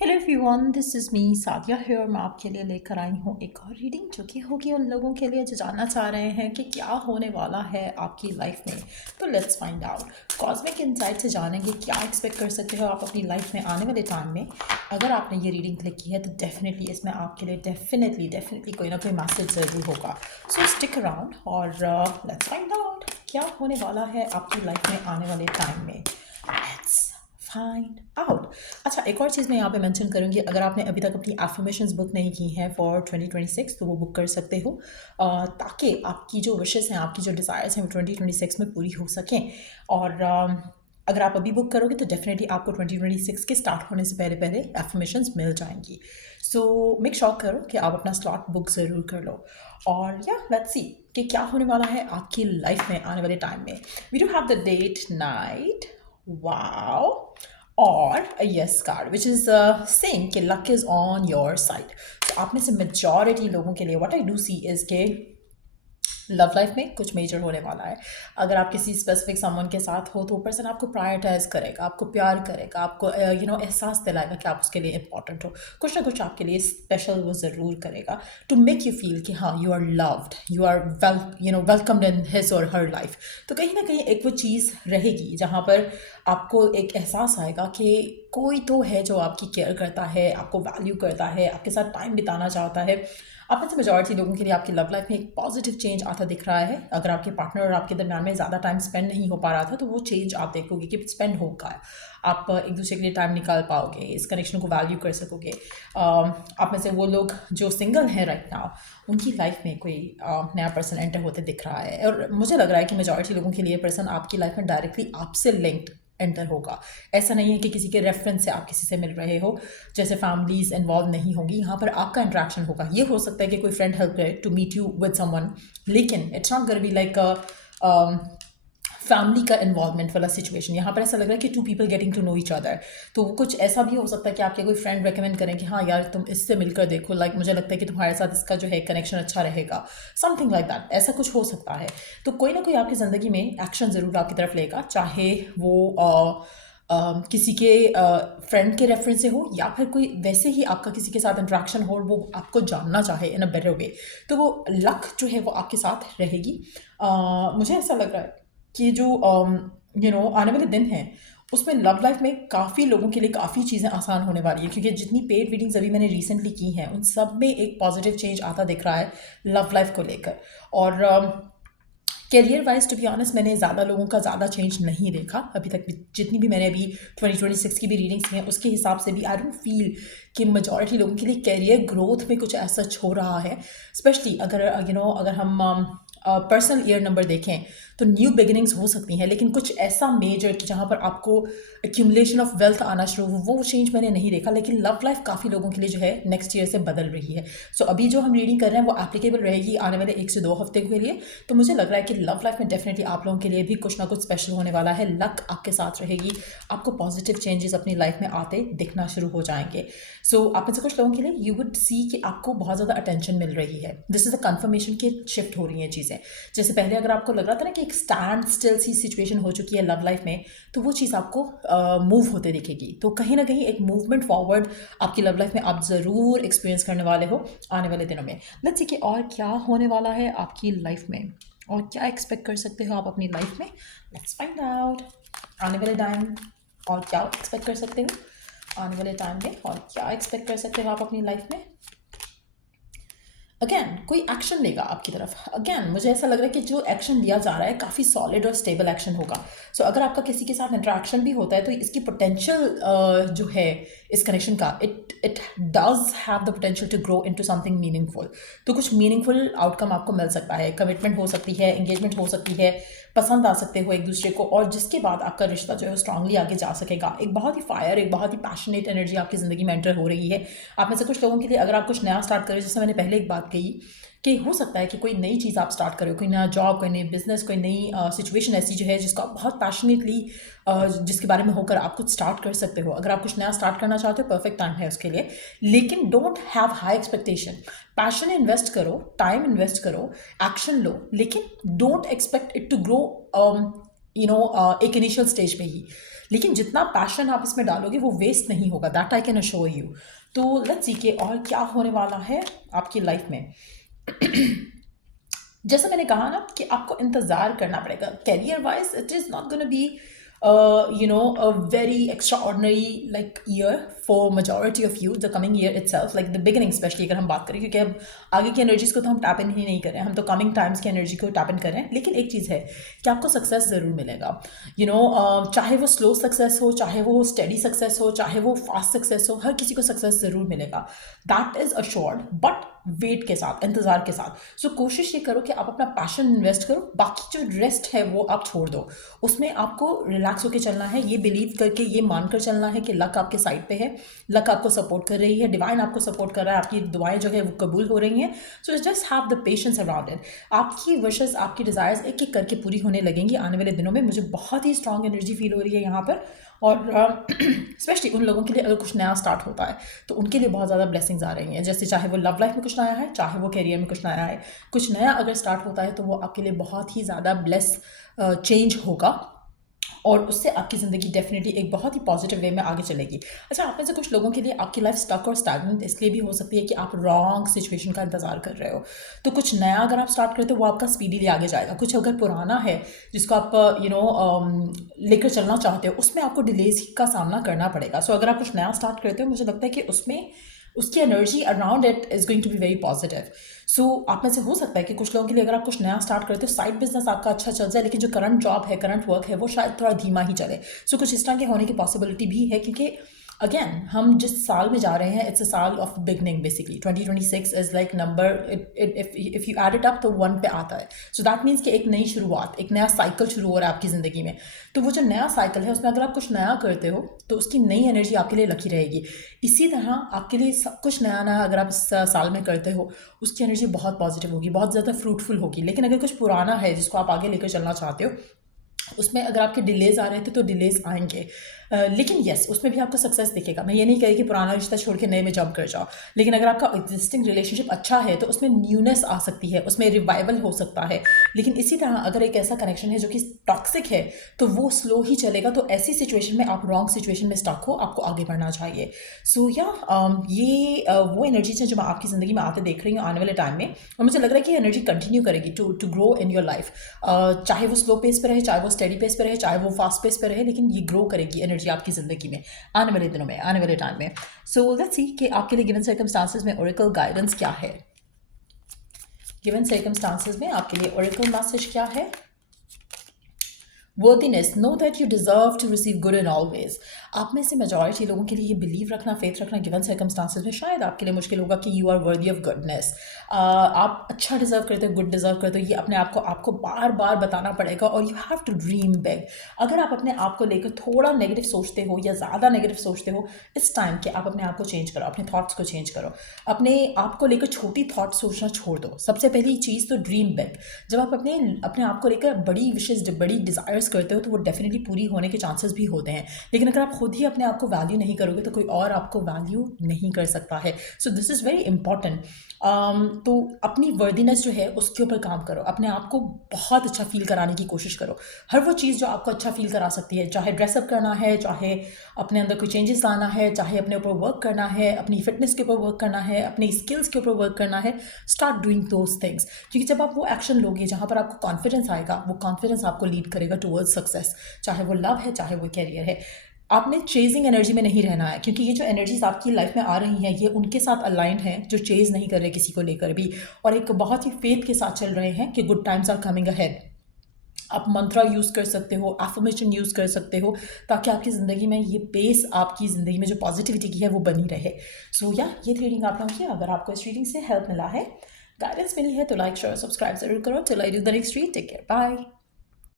Hello everyone, this is me Sadia here. मैं आपके लिए लेकर आई हूँ एक और रीडिंग जो कि होगी उन लोगों के लिए जो जानना चाह रहे हैं कि क्या होने वाला है आपकी लाइफ में। तो let's find out. Cosmic insight से जानेंगे क्या एक्सपेक्ट कर सकते हो आप अपनी लाइफ में आने वाले टाइम में। अगर आपने ये रीडिंग क्लिक की है तो डेफिनेटली इसमें आपके लिए डेफिनेटली कोई ना कोई मैसेज ज़रूर होगा। सो स्टिक अराउंड और लेट्स फाइंड आउट क्या होने वाला है आपकी लाइफ में आने वाले टाइम में। Let's find out. अच्छा, एक और चीज़ मैं यहाँ पे मेंशन करूँगी, अगर आपने अभी तक अपनी एफर्मेशंस बुक नहीं की हैं फॉर 2026 तो वो बुक कर सकते हो, ताकि आपकी जो विशेस हैं, आपकी जो डिज़ायर्स हैं वो 2026 में पूरी हो सकें। और अगर आप अभी बुक करोगे तो डेफिनेटली आपको 2026 के स्टार्ट होने से पहले पहले एफर्मेशंस मिल जाएंगी। सो मेक श्योर करो कि आप अपना स्लॉट बुक ज़रूर कर लो। और या लेट्स सी कि क्या होने वाला है आपकी लाइफ में आने वाले टाइम में। We do have the date night, wow, or a yes card which is saying कि luck is on your side. So आप में से majority लोगों के लिए what I do see is कि लव लाइफ में कुछ मेजर होने वाला है। अगर आप किसी स्पेसिफिक समवन के साथ हो तो वो पर्सन आपको प्रायोरिटाइज करेगा, आपको प्यार करेगा, आपको एहसास दिलाएगा कि आप उसके लिए इंपॉर्टेंट हो। कुछ ना कुछ आपके लिए स्पेशल वो ज़रूर करेगा टू मेक यू फील कि हाँ you are loved, you are welcomed in his or her life. तो कहीं ना कहीं एक वो चीज़ रहेगी जहाँ पर आपको एक एहसास आएगा कि कोई तो है जो आपकी केयर करता है, आपको वैल्यू करता है, आपके साथ टाइम बिताना चाहता है। आप में से मेजॉरिटी लोगों के लिए आपकी लव लाइफ में एक पॉजिटिव चेंज आता दिख रहा है। अगर आपके पार्टनर और आपके दरम्यान में ज़्यादा टाइम स्पेंड नहीं हो पा रहा था तो वो चेंज आप देखोगे कि स्पेंड होगा। आप एक दूसरे के लिए टाइम निकाल पाओगे, इस कनेक्शन को वैल्यू कर सकोगे। आप में से वो लोग जो सिंगल हैं राइट नाउ, उनकी लाइफ में कोई नया पर्सन एंटर होते दिख रहा है। और मुझे लग रहा है कि मेजॉरिटी लोगों के लिए पर्सन आपकी लाइफ में डायरेक्टली आपसे लिंक्ड एंटर होगा। ऐसा नहीं है कि किसी के रेफरेंस से आप किसी से मिल रहे हो, जैसे फैमिलीज इन्वॉल्व नहीं होंगी, यहाँ पर आपका इंट्रैक्शन होगा। ये हो सकता है कि कोई फ्रेंड हेल्प करे to meet you with someone, लेकिन it's not gonna be like family का इन्वॉल्वमेंट वाला सिचुएशन। यहाँ पर ऐसा लग रहा है कि two people getting to know each other. तो कुछ ऐसा भी हो सकता है कि आपके कोई फ्रेंड रेकमेंड करें कि हाँ यार तुम इससे मिलकर देखो, लाइक मुझे लगता है कि तुम्हारे साथ इसका जो है कनेक्शन अच्छा रहेगा, समथिंग लाइक दैट। ऐसा कुछ हो सकता है। तो कोई ना कोई आपकी ज़िंदगी में एक्शन ज़रूर आपकी तरफ लेगा, चाहे वो किसी के फ्रेंड के रेफरेंस से हो या फिर कोई वैसे ही आपका किसी के साथ इंट्रैक्शन हो और वो आपको जानना चाहे इन अ बेटर वे, तो वो लक जो है वो आपके साथ रहेगी। मुझे ऐसा लग रहा है कि जो आने वाले दिन हैं उसमें लव लाइफ में काफ़ी लोगों के लिए काफ़ी चीज़ें आसान होने वाली है, क्योंकि जितनी पेड रीडिंग्स अभी मैंने रिसेंटली की हैं उन सब में एक पॉजिटिव चेंज आता दिख रहा है लव लाइफ को लेकर। और career wise to be honest मैंने ज़्यादा लोगों का ज़्यादा चेंज नहीं देखा अभी तक भी। जितनी भी मैंने अभी 2026 की भी रीडिंग्स की हैं उसके हिसाब से भी आई डोंट फील कि मेजॉरिटी लोगों के लिए करियर ग्रोथ में कुछ ऐसा हो रहा है। स्पेशली अगर अगर हम पर्सनल ईयर नंबर देखें तो न्यू बिगिनिंग्स हो सकती हैं, लेकिन कुछ ऐसा मेजर कि जहाँ पर आपको एक्यूमुलेशन ऑफ वेल्थ आना शुरू हो, वो चेंज मैंने नहीं देखा। लेकिन लव लाइफ काफ़ी लोगों के लिए जो है नेक्स्ट ईयर से बदल रही है। सो अभी जो हम रीडिंग कर रहे हैं वो एप्लीकेबल रहेगी आने वाले 1 से 2 हफ्ते के लिए। तो मुझे लग रहा है कि लव लाइफ में डेफिनेटली आप लोगों के लिए भी कुछ ना कुछ स्पेशल होने वाला है। लक आपके साथ रहेगी, आपको पॉजिटिव चेंजेस अपनी लाइफ में आते दिखना शुरू हो जाएंगे। सो आप में से कुछ लोगों के लिए यू वुड सी कि आपको बहुत ज़्यादा अटेंशन मिल रही है। दिस इज़ अ कन्फर्मेशन कि शिफ्ट हो रही हैं चीज़ें। जैसे पहले अगर आपको लग रहा था ना कि एक स्टैंड स्टिल सी सिचुएशन हो चुकी है लव लाइफ में, तो वो चीज़ आपको मूव होते दिखेगी। तो कहीं ना कहीं एक मूवमेंट फॉरवर्ड आपकी लव लाइफ में आप ज़रूर एक्सपीरियंस करने वाले हो आने वाले दिनों में। लेट्स सी कि और क्या होने वाला है आपकी लाइफ में और क्या एक्सपेक्ट कर सकते हो आप अपनी लाइफ में। लेट्स फाइंड आउट आने वाले टाइम और क्या एक्सपेक्ट कर सकते हो आने वाले टाइम में और क्या एक्सपेक्ट कर सकते हो आप अपनी लाइफ में। अगेन कोई एक्शन लेगा आपकी तरफ। अगेन मुझे ऐसा लग रहा है कि जो एक्शन लिया जा रहा है काफ़ी सॉलिड और स्टेबल एक्शन होगा। सो अगर आपका किसी के साथ इंटरेक्शन भी होता है तो इसकी पोटेंशियल जो है इस कनेक्शन का, it does have the potential to grow into something meaningful. तो कुछ मीनिंगफुल आउटकम आपको मिल सकता है, कमिटमेंट हो सकती है, एंगेजमेंट हो सकती है, पसंद आ सकते हो एक दूसरे को, और जिसके बाद आपका रिश्ता जो है वो स्ट्रांगली आगे जा सकेगा। एक बहुत ही फायर, एक बहुत ही पैशनेट एनर्जी आपकी ज़िंदगी में एंटर हो रही है। आप में से कुछ लोगों के लिए अगर आप कुछ नया स्टार्ट करें, जैसे मैंने पहले एक बात कही कि हो सकता है कि कोई नई चीज़ आप स्टार्ट करो, कोई नया जॉब, कोई नई बिजनेस, कोई नई सिचुएशन ऐसी जो है जिसको आप बहुत पैशनेटली जिसके बारे में होकर आप कुछ स्टार्ट कर सकते हो। अगर आप कुछ नया स्टार्ट करना चाहते हो परफेक्ट टाइम है उसके लिए, लेकिन don't have high expectation. Passion invest करो, टाइम इन्वेस्ट करो, एक्शन लो, लेकिन don't expect it to grow एक इनिशियल स्टेज पे ही। लेकिन जितना पैशन आप इसमें डालोगे वो वेस्ट नहीं होगा, that I can assure you. तो लेट्स सी के और क्या होने वाला है आपकी लाइफ में। जैसा मैंने कहा ना कि आपको इंतज़ार करना पड़ेगा career wise, it is not gonna be a very extraordinary like year for majority of you, the coming year itself, like the beginning especially अगर हम बात करें, क्योंकि अब आगे की एनर्जीज को तो हम टैप इन ही नहीं कर रहे हैं, हम तो कमिंग टाइम्स की एनर्जी को टैप इन कर रहे हैं। लेकिन एक चीज़ है कि आपको सक्सेस ज़रूर मिलेगा, चाहे वो स्लो सक्सेस हो, चाहे वो स्टेडी सक्सेस हो, चाहे वो फास्ट सक्सेस हो, हर किसी को सक्सेस ज़रूर मिलेगा, that is assured, but wait के साथ, इंतज़ार के साथ। सो कोशिश ये करो कि आप अपना पैशन इन्वेस्ट करो, बाकी जो रेस्ट है वो आप छोड़ दो, उसमें आपको रिलैक्स होकर चलना है, ये बिलीव करके, ये मानकर चलना है कि लक आपके साइड पे है, लक आपको सपोर्ट कर रही है, डिवाइन आपको सपोर्ट कर रहा है, आपकी दुआएं जो है वो कबूल हो रही हैं। So just have the patience around it. आपकी विशेस, आपकी डिज़ायर्स एक एक करके पूरी होने लगेंगी आने वाले दिनों में। मुझे बहुत ही स्ट्रॉन्ग एनर्जी फील हो रही है यहाँ पर, और स्पेशली उन लोगों के लिए अगर कुछ नया स्टार्ट होता है तो उनके लिए बहुत ज़्यादा ब्लेसिंग्स आ रही हैं, जैसे चाहे वो लव लाइफ में कुछ नया है, चाहे वो करियर में कुछ नया है, कुछ नया अगर स्टार्ट होता है तो वो आपके लिए बहुत ही ज़्यादा ब्लेस चेंज होगा, और उससे आपकी ज़िंदगी डेफिनेटली एक बहुत ही पॉजिटिव वे में आगे चलेगी। अच्छा, आप में से कुछ लोगों के लिए आपकी लाइफ स्टक और स्टैग्नेंट इसलिए भी हो सकती है कि आप रॉन्ग सिचुएशन का इंतजार कर रहे हो। तो कुछ नया अगर आप स्टार्ट करते हो वो आपका स्पीडीली आगे जाएगा। कुछ अगर पुराना है जिसको आप लेकर चलना चाहते हो, उसमें आपको डिलेज का सामना करना पड़ेगा। सो अगर आप कुछ नया स्टार्ट करते हो, मुझे लगता है कि उसमें उसकी energy around it is going to be very positive. So आप में से हो सकता है कि कुछ लोगों के लिए अगर आप कुछ नया स्टार्ट करते हो, साइड बिजनेस आपका अच्छा चल जाए, लेकिन जो करंट जॉब है, करंट वर्क है, वो शायद थोड़ा धीमा ही चले। सो कुछ इस तरह के होने की पॉसिबिलिटी भी है, क्योंकि अगेन हम जिस साल में जा रहे हैं, इट्स अ साल of beginning basically. 2026 is like number, if you add it up तो 1 पे आता है। सो दैट मीन्स कि एक नई शुरुआत, एक नया साइकिल शुरू हो रहा है आपकी ज़िंदगी में। तो वो जो नया साइकिल है उसमें अगर आप कुछ नया करते हो तो उसकी नई एनर्जी आपके लिए लकी रहेगी। इसी तरह आपके लिए सब कुछ नया नया अगर आप इस साल में करते हो, उसकी एनर्जी बहुत पॉजिटिव होगी, बहुत ज़्यादा फ्रूटफुल होगी। लेकिन अगर कुछ पुराना है जिसको आप आगे लेकर चलना चाहते हो, उसमें अगर आपके डिलेज आ रहे थे तो डिलेज आएंगे, लेकिन यस उसमें भी आपको सक्सेस दिखेगा। मैं ये नहीं कही कि पुराना रिश्ता छोड़ के नए में जंप कर जाओ, लेकिन अगर आपका एग्जिस्टिंग रिलेशनशिप अच्छा है तो उसमें न्यूनेस आ सकती है, उसमें रिवाइवल हो सकता है। लेकिन इसी तरह अगर एक ऐसा कनेक्शन है जो कि टॉक्सिक है तो वो स्लो ही चलेगा। तो ऐसी सिचुएशन में आप रॉन्ग सिचुएशन में स्टक हो, आपको आगे बढ़ना चाहिए। सो ये वो एनर्जीज हैं जो मैं आपकी ज़िंदगी में आते देख रही हूँ आने वाले टाइम में, और मुझे लग रहा है कि एनर्जी कंटिन्यू करेगी to grow in your life. चाहे वो स्लो पेस पर रहे, चाहे वो स्टेडी पेस पर रहे, चाहे वो फास्ट पेस पर रहे, लेकिन ये ग्रो करेगी एनर्जी आपकी ज़िंदगी में आने वाले दिनों में, आने वाले टाइम में। सो लेट्स सी कि आपके लिए गिवन सर्कमस्टांसेस में ओरेकल गाइडेंस क्या है। गिवन सर्कमस्टांसेस में आपके लिए ओरेकल मैसेज क्या है। Worthiness, know that you deserve to receive good in always. आप में से मेजॉरिटी लोगों के लिए ये बिलीव रखना, फेथ रखना गिवन सर्कमस्टांसेस में शायद आपके लिए मुश्किल होगा कि you are worthy of goodness. आप अच्छा डिजर्व करते हो, गुड डिजर्व करते हो, ये अपने आप को आपको बार बार बताना पड़ेगा, और you have to dream big. अगर आप अपने आप को लेकर थोड़ा नेगेटिव सोचते हो या ज़्यादा नेगेटिव सोचते हो, इस टाइम के आप अपने आप को चेंज करो, अपने थॉट्स को चेंज करो, अपने आप को लेकर छोटी थॉट सोचना छोड़ दो। सबसे पहली चीज़ तो ड्रीम बिग। जब आप अपने आप को लेकर बड़ी विशेष, बड़ी डिज़ायर्स करते हो तो वो डेफिनेटली पूरी होने के चांसेस भी होते हैं। लेकिन अगर आप खुद ही अपने आप को वैल्यू नहीं करोगे तो कोई और आपको वैल्यू नहीं कर सकता है। So this is very important. तो अपनी वर्दीनेस जो है उसके ऊपर काम करो, अपने आप को बहुत अच्छा फील कराने की कोशिश करो। हर वो चीज़ जो आपको अच्छा फील करा सकती है, चाहे ड्रेसअप करना है, चाहे अपने अंदर कोई चेंजेस लाना है, चाहे अपने ऊपर वर्क करना है, अपनी फिटनेस के ऊपर वर्क करना है, अपनी स्किल्स के ऊपर वर्क करना है, स्टार्ट डूइंग दोज थिंग्स। क्योंकि जब आप वो एक्शन लोगे जहाँ पर आपको कॉन्फिडेंस आएगा, वो कॉन्फिडेंस आपको लीड करेगा टुवर्ड्स सक्सेस, चाहे वो लव है, चाहे वो कैरियर है। आपने चेजिंग एनर्जी में नहीं रहना है, क्योंकि ये जो एनर्जीज आपकी लाइफ में आ रही हैं ये उनके साथ अलाइंड हैं जो चेज नहीं कर रहे किसी को लेकर भी, और एक बहुत ही फेथ के साथ चल रहे हैं कि good times are coming ahead. आप मंत्रा यूज़ कर सकते हो, एफर्मेशन यूज़ कर सकते हो, ताकि आपकी ज़िंदगी में ये पेस, आपकी ज़िंदगी में जो पॉजिटिविटी की है वो बनी रहे। सो ये रीडिंग आप लोगों की, अगर आपको इस रीडिंग से हेल्प मिला है, गाइडेंस मिली है, तो लाइक शेयर सब्सक्राइब जरूर करो। Till I do the next read, take care, bye.